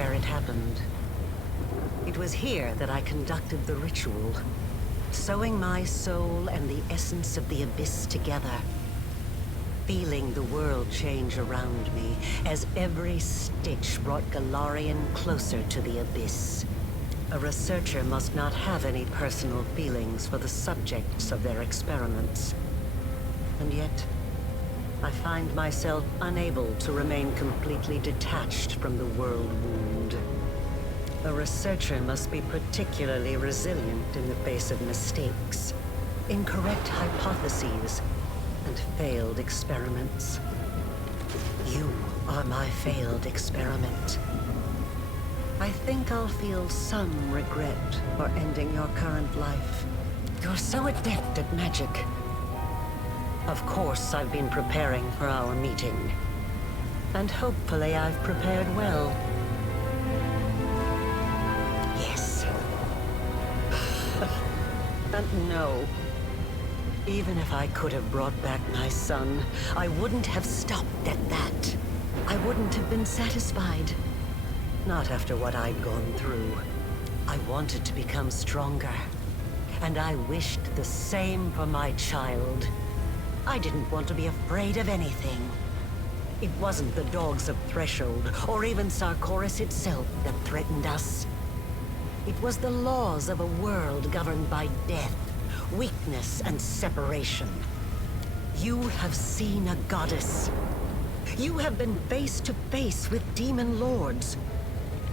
where it happened. It was here that I conducted the ritual, sewing my soul and the essence of the abyss together, feeling the world change around me as every stitch brought Galarian closer to the abyss. A researcher must not have any personal feelings for the subjects of their experiments. And yet, I find myself unable to remain completely detached from the world wound. A researcher must be particularly resilient in the face of mistakes, incorrect hypotheses, and failed experiments. You are my failed experiment. I think I'll feel some regret for ending your current life. You're so adept at magic. Of course, I've been preparing for our meeting. And hopefully I've prepared well. Yes. And no. Even if I could have brought back my son, I wouldn't have stopped at that. I wouldn't have been satisfied. Not after what I'd gone through. I wanted to become stronger. And I wished the same for my child. I didn't want to be afraid of anything. It wasn't the dogs of Threshold, or even Sarkoris itself, that threatened us. It was the laws of a world governed by death, weakness, and separation. You have seen a goddess. You have been face to face with demon lords.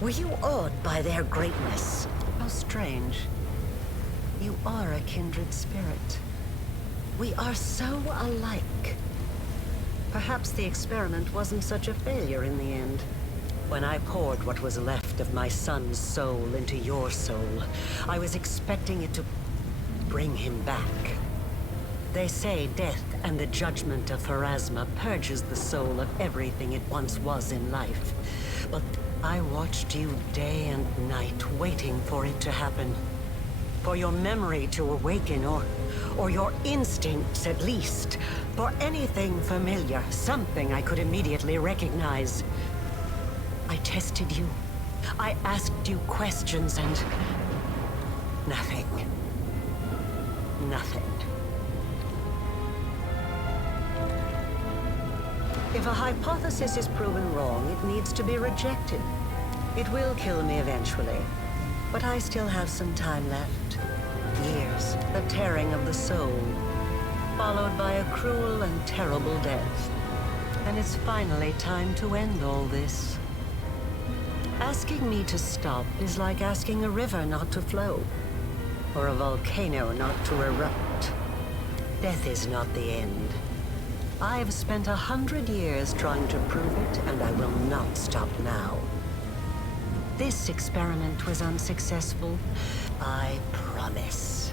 Were you awed by their greatness? How strange. You are a kindred spirit. We are so alike. Perhaps the experiment wasn't such a failure in the end. When I poured what was left of my son's soul into your soul, I was expecting it to bring him back. They say death and the judgment of Pharasma purges the soul of everything it once was in life. But I watched you day and night, waiting for it to happen. For your memory to awaken, or your instincts at least. For anything familiar, something I could immediately recognize. I tested you. I asked you questions and... nothing. Nothing. If a hypothesis is proven wrong, it needs to be rejected. It will kill me eventually. But I still have some time left. Years, the tearing of the soul, followed by a cruel and terrible death. And it's finally time to end all this. Asking me to stop is like asking a river not to flow, or a volcano not to erupt. Death is not the end. I have spent 100 years trying to prove it, and I will not stop now. This experiment was unsuccessful, I promise.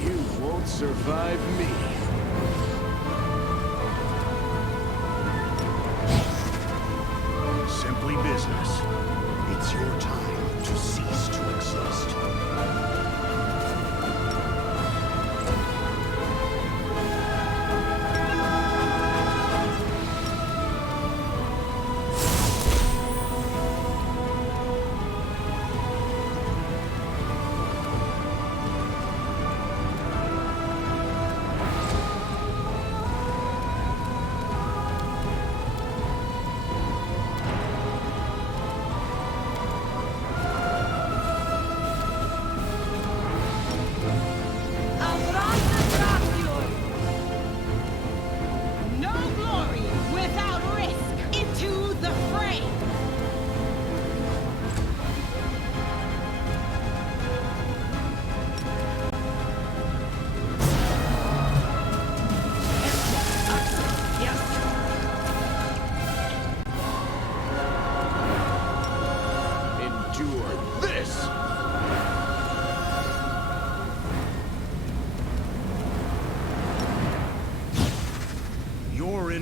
You won't survive me. Simply business. It's your time to cease to exist.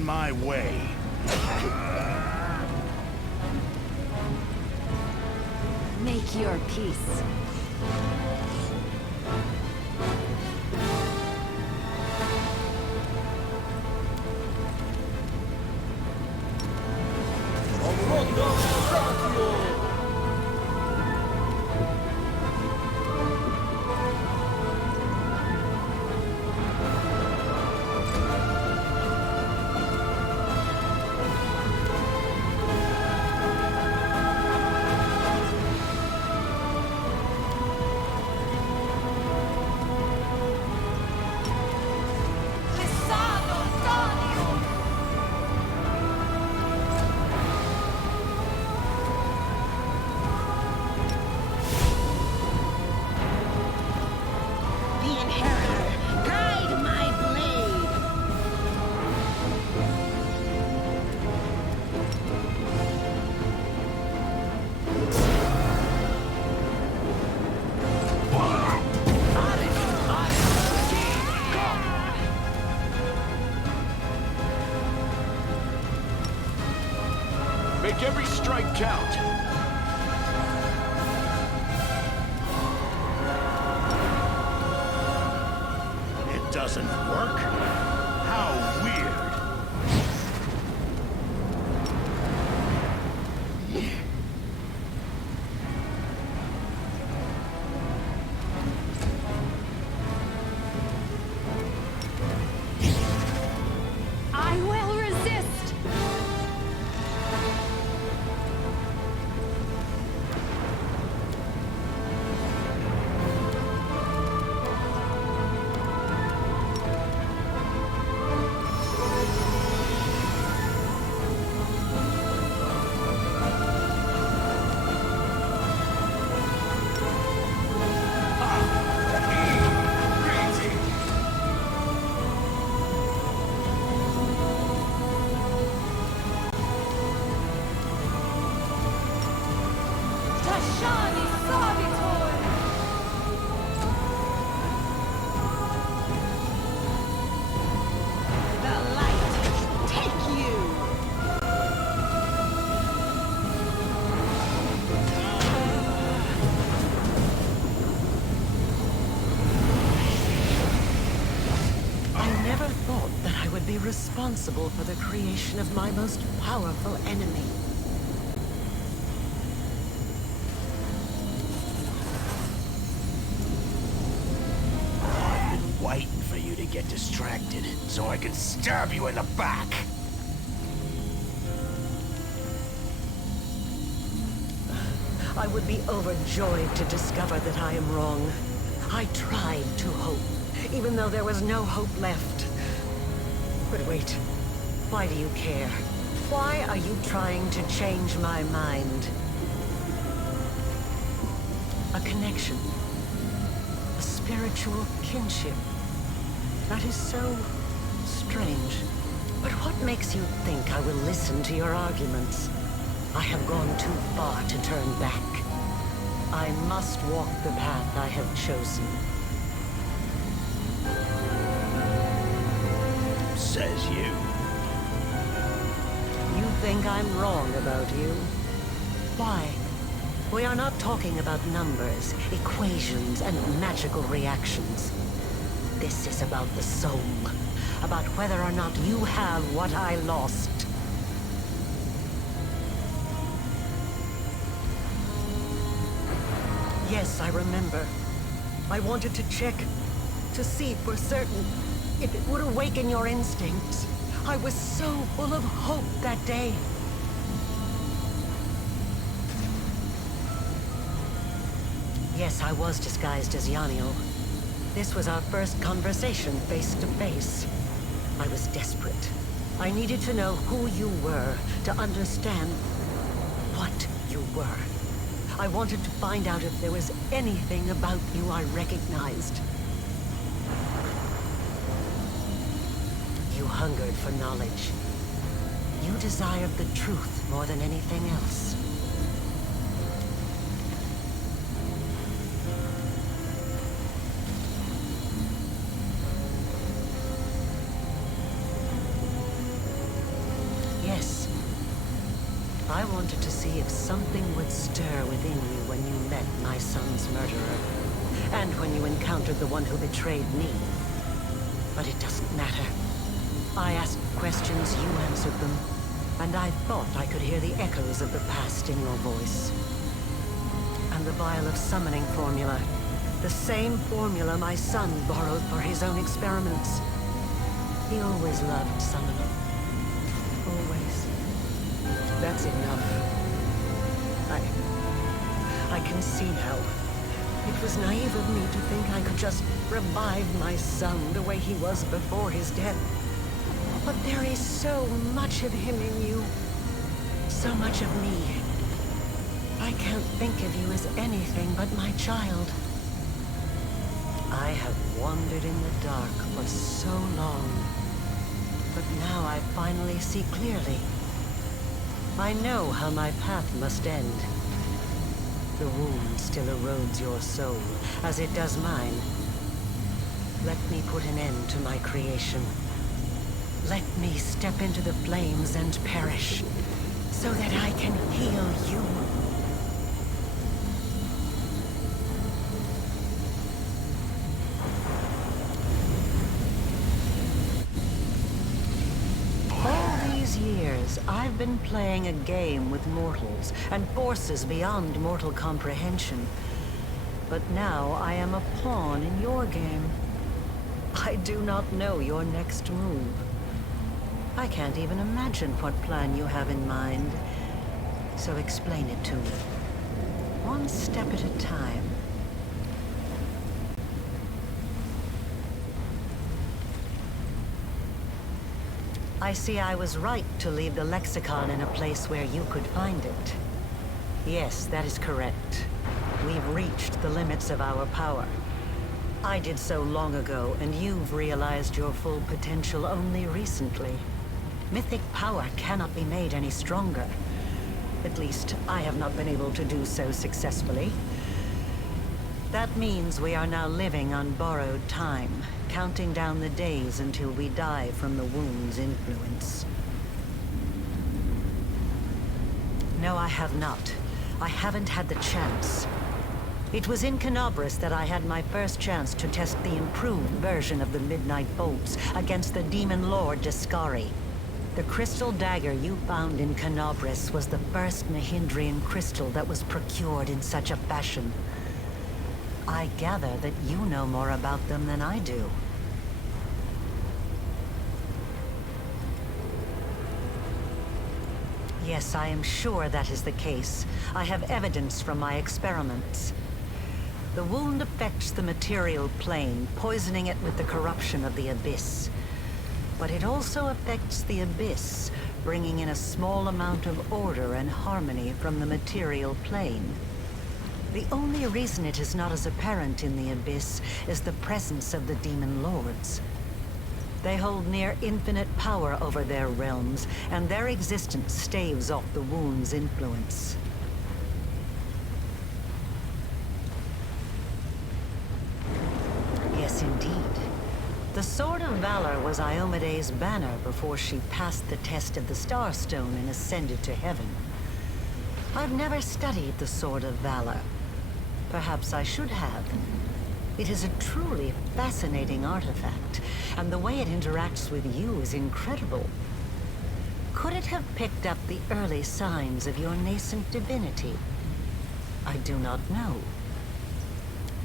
My way. Make your peace. Make every strike count. It doesn't work? How weird. I will resist! Responsible for the creation of my most powerful enemy. I've been waiting for you to get distracted, so I can stab you in the back. I would be overjoyed to discover that I am wrong. I tried to hope, even though there was no hope left. But wait, why do you care? Why are you trying to change my mind? A connection. A spiritual kinship. That is so strange. But what makes you think I will listen to your arguments? I have gone too far to turn back. I must walk the path I have chosen. Says you. You think I'm wrong about you? Why? We are not talking about numbers, equations, and magical reactions. This is about the soul. About whether or not you have what I lost. Yes, I remember. I wanted to check, to see for certain if it would awaken your instincts. I was so full of hope that day. Yes, I was disguised as Yanio. This was our first conversation face to face. I was desperate. I needed to know who you were, to understand what you were. I wanted to find out if there was anything about you I recognized. You hungered for knowledge. You desired the truth more than anything else. Yes, I wanted to see if something would stir within you when you met my son's murderer, and when you encountered the one who betrayed me. But it doesn't matter. I asked questions, you answered them, and I thought I could hear the echoes of the past in your voice. And the vial of summoning formula, the same formula my son borrowed for his own experiments. He always loved summoning. Always. That's enough. I can see now. It was naive of me to think I could just revive my son the way he was before his death. But there is so much of him in you. So much of me. I can't think of you as anything but my child. I have wandered in the dark for so long. But now I finally see clearly. I know how my path must end. The wound still erodes your soul, as it does mine. Let me put an end to my creation. Let me step into the flames and perish, so that I can heal you. Years, I've been playing a game with mortals and forces beyond mortal comprehension. But now I am a pawn in your game. I do not know your next move. I can't even imagine what plan you have in mind. So explain it to me. One step at a time. I see I was right to leave the lexicon in a place where you could find it. Yes, that is correct. We've reached the limits of our power. I did so long ago, and you've realized your full potential only recently. Mythic power cannot be made any stronger. At least, I have not been able to do so successfully. That means we are now living on borrowed time, counting down the days until we die from the wound's influence. No, I have not. I haven't had the chance. It was in Canobris that I had my first chance to test the improved version of the Midnight Bolts against the demon lord Discari. The crystal dagger you found in Canobris was the first Nahindrian crystal that was procured in such a fashion. I gather that you know more about them than I do. Yes, I am sure that is the case. I have evidence from my experiments. The wound affects the material plane, poisoning it with the corruption of the abyss. But it also affects the abyss, bringing in a small amount of order and harmony from the material plane. The only reason it is not as apparent in the abyss is the presence of the demon lords. They hold near infinite power over their realms, and their existence staves off the wound's influence. Yes, indeed. The Sword of Valor was Iomede's banner before she passed the test of the Starstone and ascended to heaven. I've never studied the Sword of Valor. Perhaps I should have. It is a truly fascinating artifact, and the way it interacts with you is incredible. Could it have picked up the early signs of your nascent divinity? I do not know.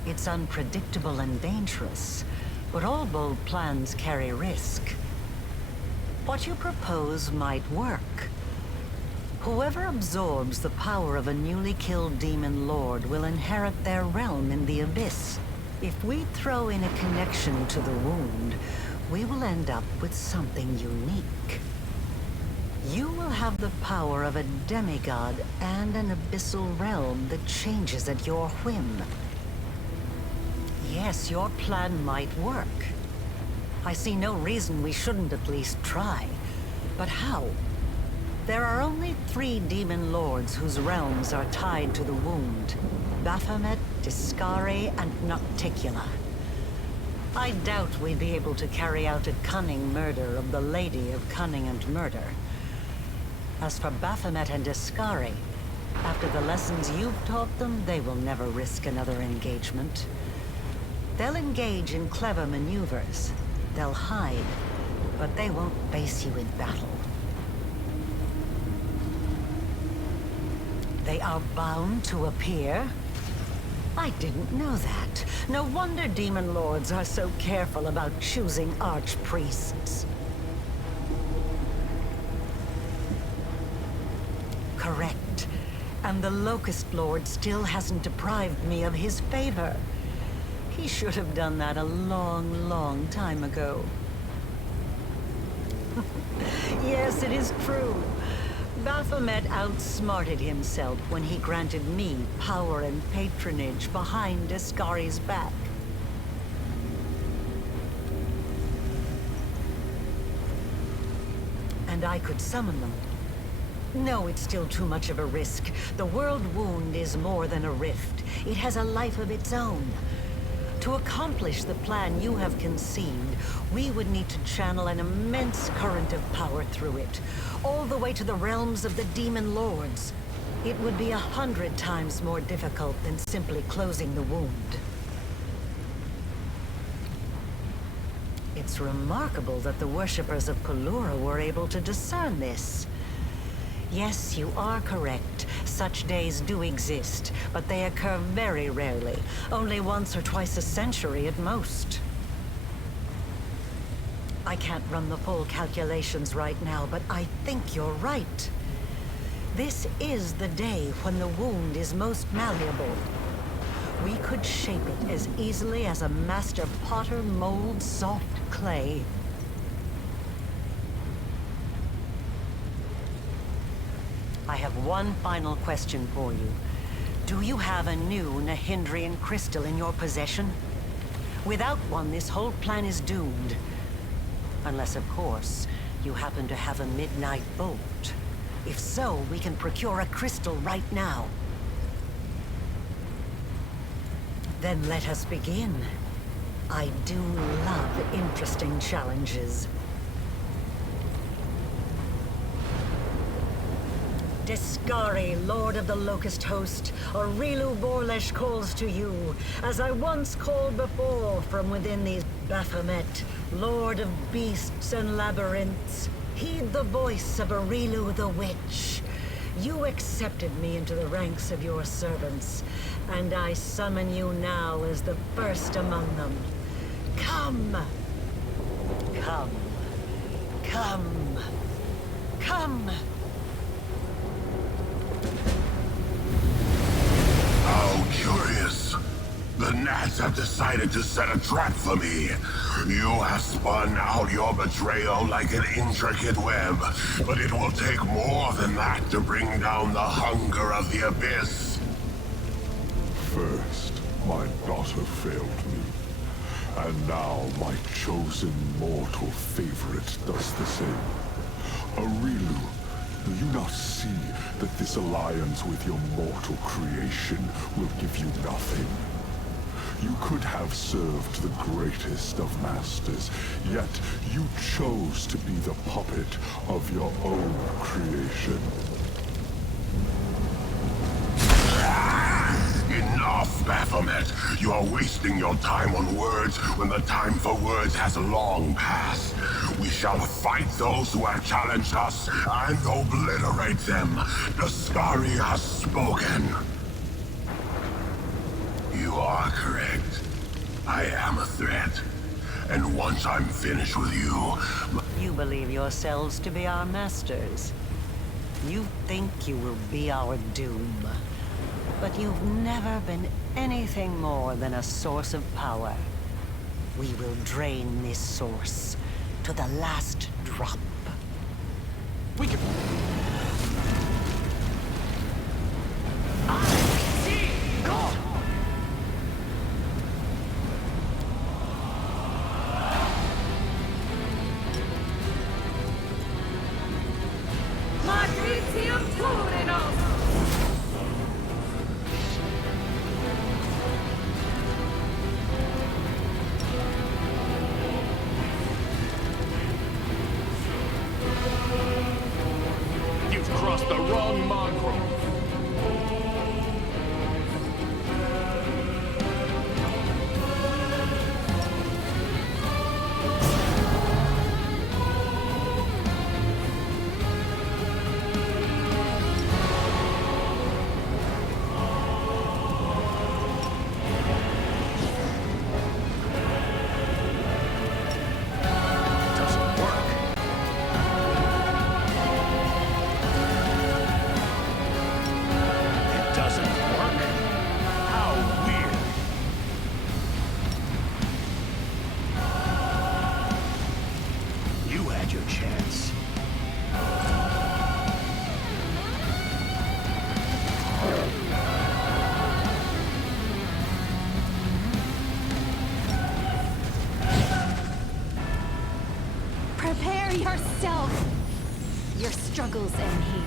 It's unpredictable and dangerous, but all bold plans carry risk. What you propose might work. Whoever absorbs the power of a newly killed demon lord will inherit their realm in the abyss. If we throw in a connection to the wound, we will end up with something unique. You will have the power of a demigod and an abyssal realm that changes at your whim. Yes, your plan might work. I see no reason we shouldn't at least try. But how? There are only 3 demon lords whose realms are tied to the wound. Baphomet, Discari, and Nocticula. I doubt we'd be able to carry out a cunning murder of the Lady of Cunning and Murder. As for Baphomet and Ascari, after the lessons you've taught them, they will never risk another engagement. They'll engage in clever maneuvers. They'll hide, but they won't face you in battle. They are bound to appear. I didn't know that. No wonder demon lords are so careful about choosing archpriests. Correct. And the Locust Lord still hasn't deprived me of his favor. He should have done that a long, long time ago. Yes, it is true. Baphomet outsmarted himself when he granted me power and patronage behind Ascari's back. And I could summon them. No, it's still too much of a risk. The world wound is more than a rift. It has a life of its own. To accomplish the plan you have conceived, we would need to channel an immense current of power through it, all the way to the realms of the demon lords. It would be 100 times more difficult than simply closing the wound. It's remarkable that the worshippers of Pelura were able to discern this. Yes, you are correct. Such days do exist, but they occur very rarely. Only once or twice a century at most. I can't run the full calculations right now, but I think you're right. This is the day when the wound is most malleable. We could shape it as easily as a master potter molds soft clay. I have one final question for you. Do you have a new Nahindrian crystal in your possession? Without one, this whole plan is doomed. Unless, of course, you happen to have a midnight bolt. If so, we can procure a crystal right now. Then let us begin. I do love interesting challenges. Discari, Lord of the Locust Host, Arilu Borlesh calls to you, as I once called before from within these Baphomet, Lord of Beasts and Labyrinths. Heed the voice of Arilu the Witch. You accepted me into the ranks of your servants, and I summon you now as the first among them. Come! Come! Come! Come! How curious. The gnats have decided to set a trap for me. You have spun out your betrayal like an intricate web, but it will take more than that to bring down the hunger of the abyss. First, my daughter failed me, and now my chosen mortal favorite does the same. Arilu, do you not see that this alliance with your mortal creation will give you nothing? You could have served the greatest of masters, yet you chose to be the puppet of your own creation. Enough, Baphomet! You are wasting your time on words when the time for words has long passed. We shall fight those who have challenged us and obliterate them. Ascari has spoken. You are correct. I am a threat. And once I'm finished with you... You believe yourselves to be our masters. You think you will be our doom. But you've never been anything more than a source of power. We will drain this source to the last drop. We can... across the wrong mongrel. Prepare yourself. Your struggles end here.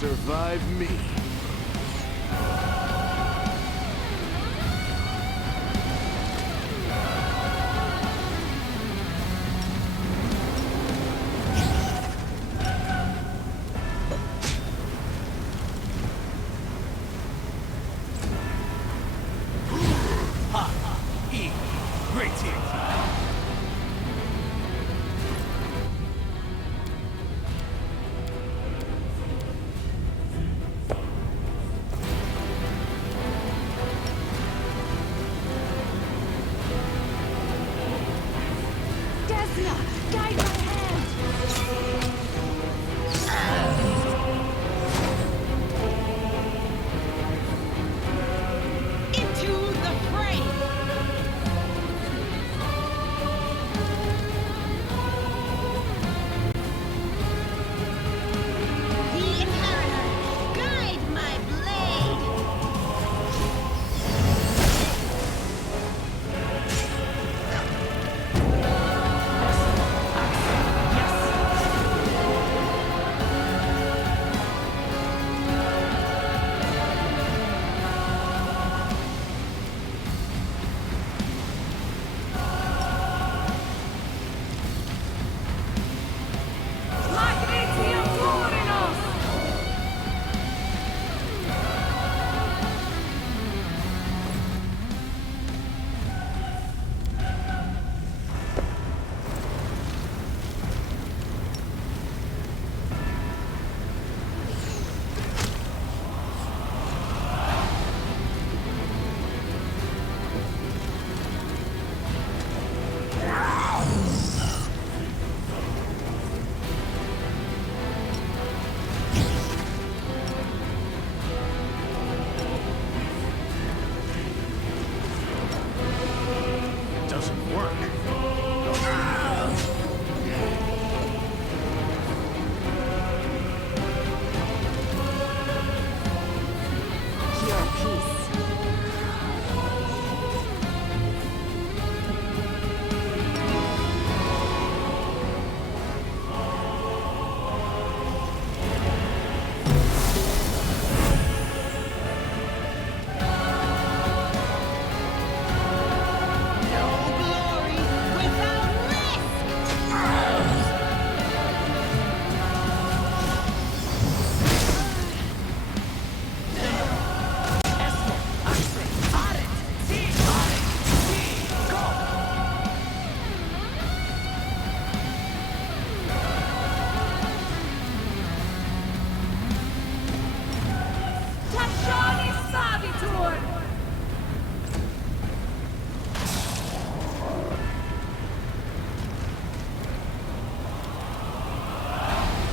Survive me. Great team. Guide my hand! Into the fray! The inheritor, guide my blade!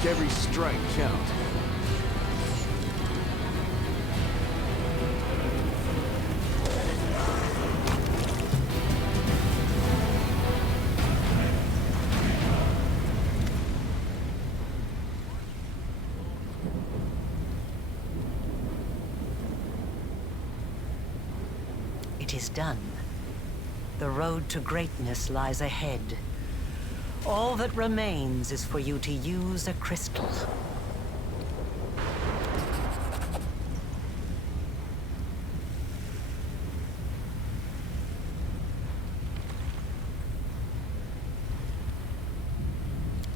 every strike count. It is done. The road to greatness lies ahead. All that remains is for you to use a crystal.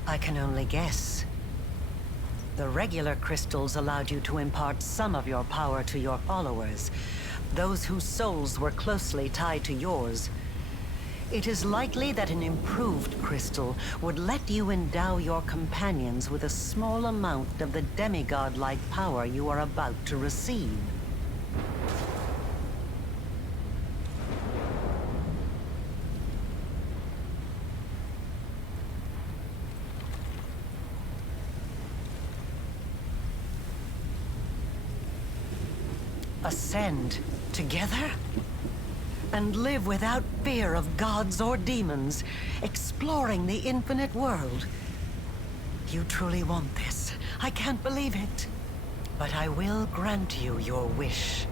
I can only guess. The regular crystals allowed you to impart some of your power to your followers, those whose souls were closely tied to yours. It is likely that an improved crystal would let you endow your companions with a small amount of the demigod-like power you are about to receive. Ascend together? And live without fear of gods or demons, exploring the infinite world. You truly want this. I can't believe it. But I will grant you your wish.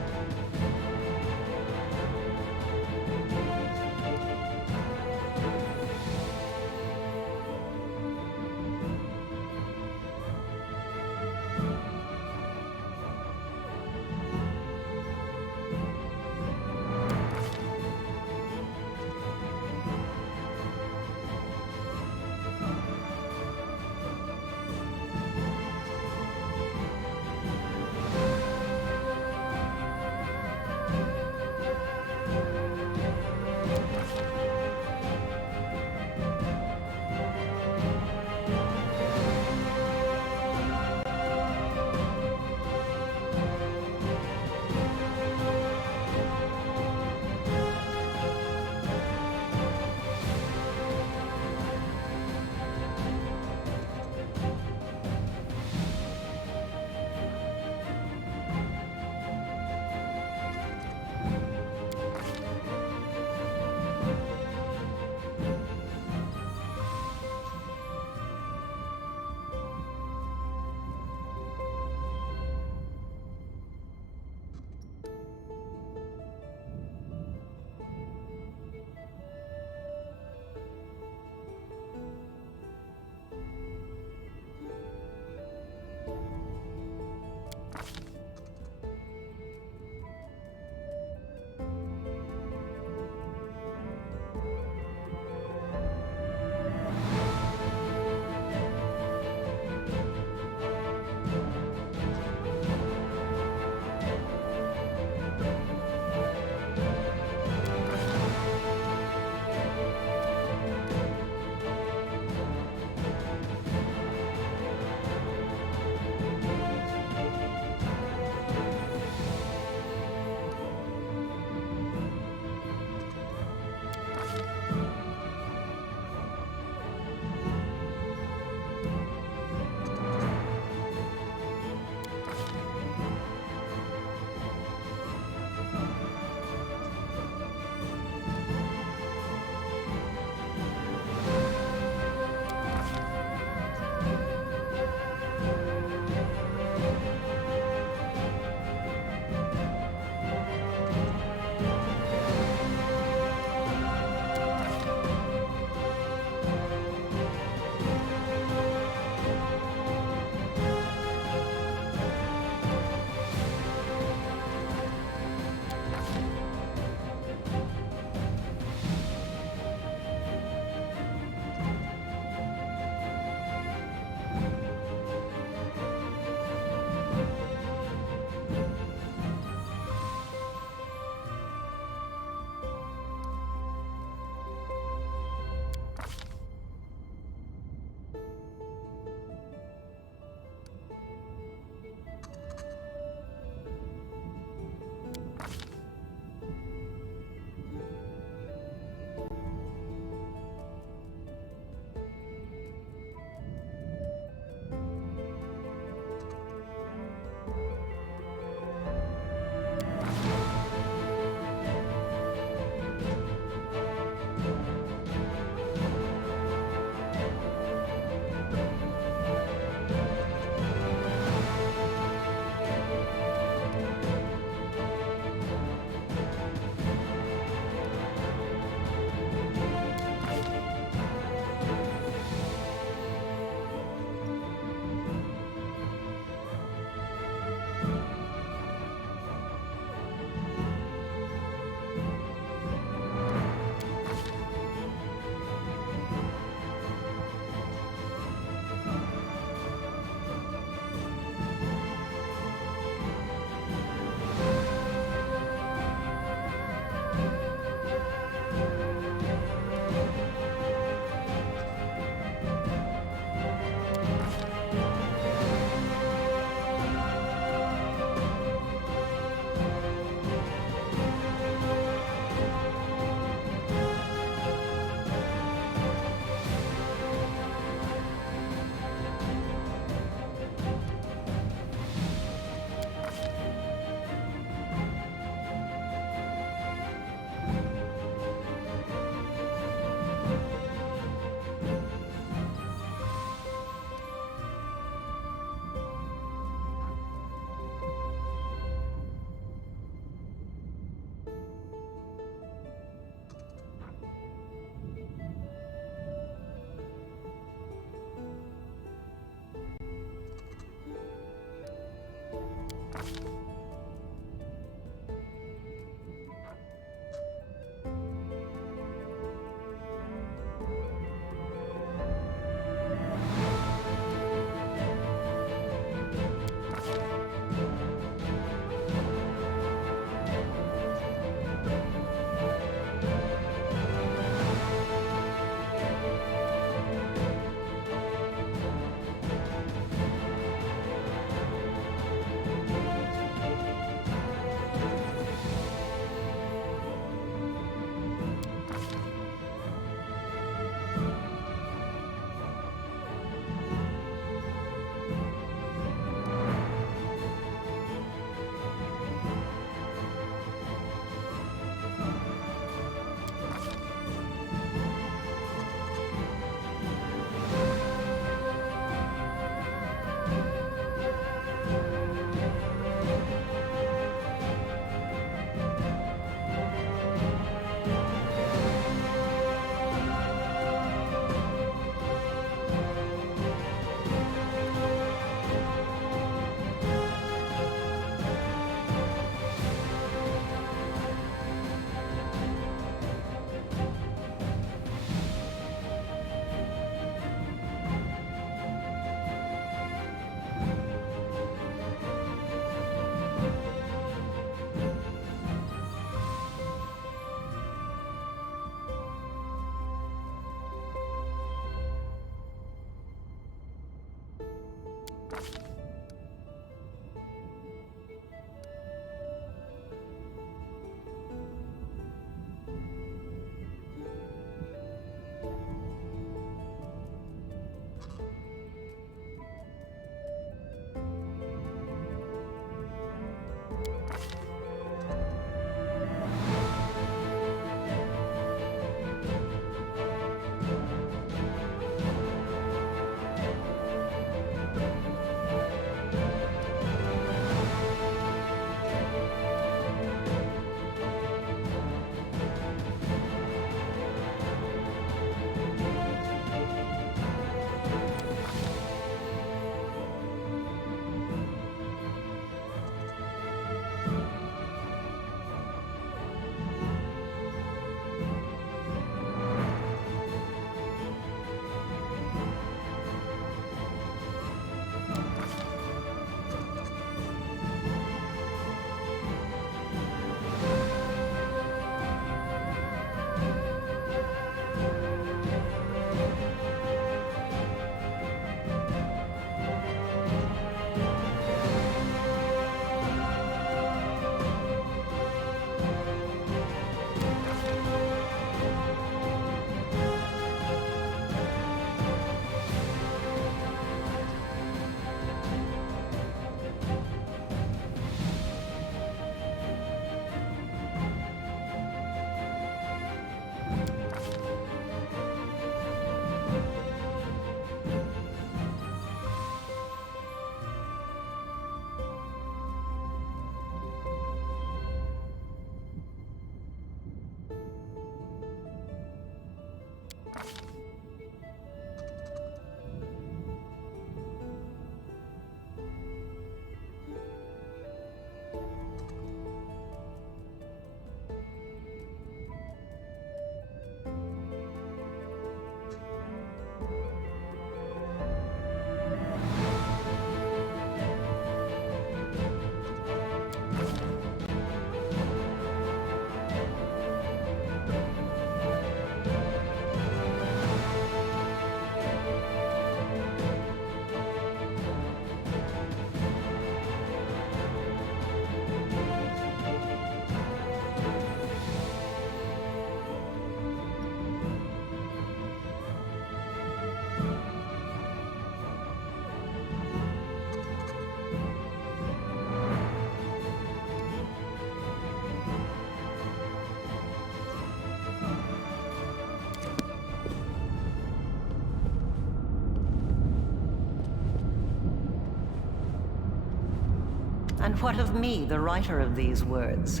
And what of me, the writer of these words?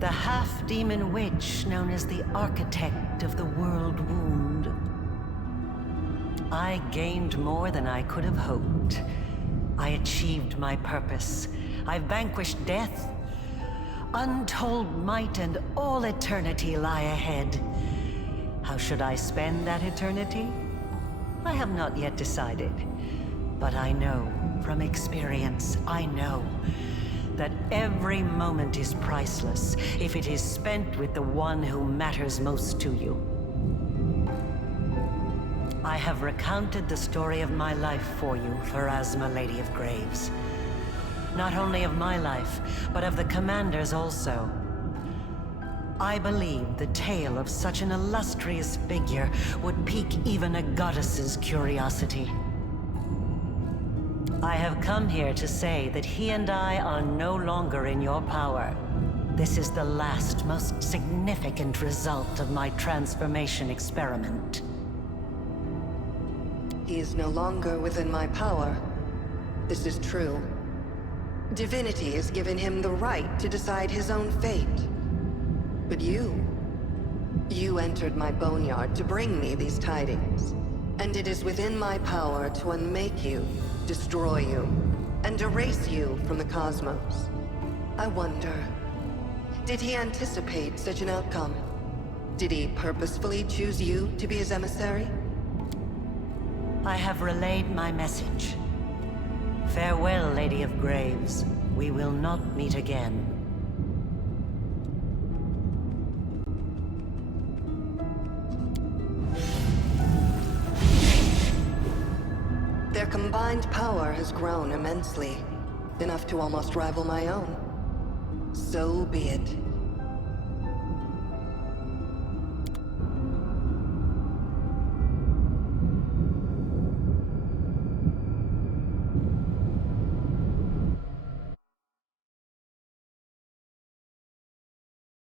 The half-demon witch known as the architect of the world wound. I gained more than I could have hoped. I achieved my purpose. I've vanquished death. Untold might and all eternity lie ahead. How should I spend that eternity? I have not yet decided. But I know, from experience, I know that every moment is priceless if it is spent with the one who matters most to you. I have recounted the story of my life for you, Pharasma, Lady of Graves. Not only of my life, but of the Commander's also. I believe the tale of such an illustrious figure would pique even a goddess's curiosity. I have come here to say that he and I are no longer in your power. This is the last, most significant result of my transformation experiment. He is no longer within my power. This is true. Divinity has given him the right to decide his own fate. But you entered my boneyard to bring me these tidings. And it is within my power to unmake you, destroy you, and erase you from the cosmos. I wonder, did he anticipate such an outcome? Did he purposefully choose you to be his emissary? I have relayed my message. Farewell, Lady of Graves. We will not meet again. Their combined power has grown immensely, enough to almost rival my own. So be it.